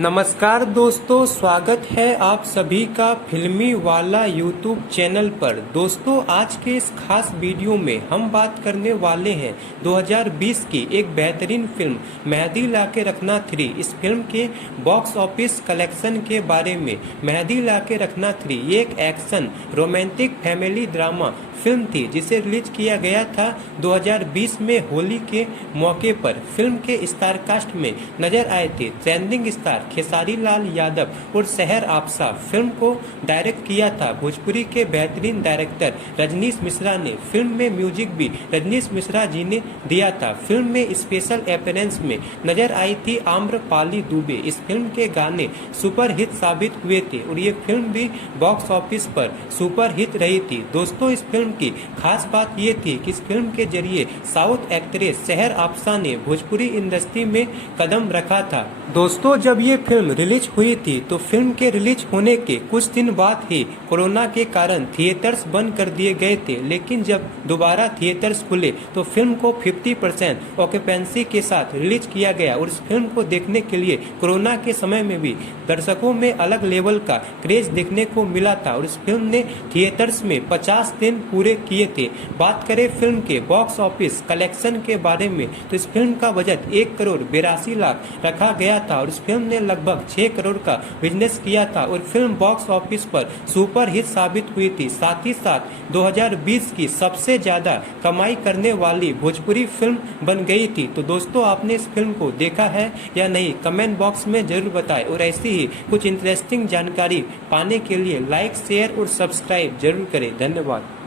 नमस्कार दोस्तों, स्वागत है आप सभी का फिल्मी वाला यूट्यूब चैनल पर। दोस्तों, आज के इस खास वीडियो में हम बात करने वाले हैं 2020 की एक बेहतरीन फिल्म मेहंदी लाके रखना 3। इस फिल्म के बॉक्स ऑफिस कलेक्शन के बारे में। मेहंदी लाके रखना 3 ये एक action romantic family drama film थी जिसे रिलीज किया गया था 2020 में होली के मौके पर। फिल्म के स्टार कास्ट में नजर आए थे ट्रेंडिंग स्टार खेसारी लाल यादव और शहर आपसा। फिल्म को डायरेक्ट किया था भोजपुरी के बेहतरीन डायरेक्टर रजनीश मिश्रा ने। फिल्म में म्यूजिक भी रजनीश मिश्रा जी ने दिया था। फिल्म में स्पेशल अपीयरेंस में नजर आई थी आम्रपाली दुबे। इस फिल्म के गाने सुपर हिट साबित हुए थे और ये फिल्म भी बॉक्स ऑफिस पर सुपर हिट रही थी। दोस्तों, इस फिल्म की खास बात ये थी कि इस फिल्म के जरिए साउथ एक्ट्रेस शहर आपसा ने भोजपुरी इंडस्ट्री में कदम रखा था। दोस्तों, जब ये फिल्म रिलीज हुई थी तो फिल्म के रिलीज होने के कुछ दिन बाद ही कोरोना के कारण थिएटर्स बंद कर दिए गए थे, लेकिन जब दोबारा थिएटर्स खुले तो फिल्म को 50% ऑक्यूपेंसी के साथ रिलीज किया गया और इस फिल्म को देखने के लिए कोरोना के समय में भी दर्शकों में अलग लेवल का क्रेज देखने को मिला था और इस फिल्म ने थिएटर्स में 50 दिन पूरे किए थे। बात करें फिल्म के बॉक्स ऑफिस कलेक्शन के बारे में तो इस फिल्म का बजट 1,82,00,000 रखा गया था और इस फिल्म ने लगभग 6 करोड़ का बिजनेस किया था और फिल्म बॉक्स ऑफिस पर सुपर हिट साबित हुई थी। साथ ही साथ 2020 की सबसे ज्यादा कमाई करने वाली भोजपुरी फिल्म बन गई थी। तो दोस्तों, आपने इस फिल्म को देखा है या नहीं, कमेंट बॉक्स में जरूर बताएं और ऐसी ही कुछ इंटरेस्टिंग जानकारी पाने के लिए लाइक, शेयर और सब्सक्राइब जरूर करें। धन्यवाद।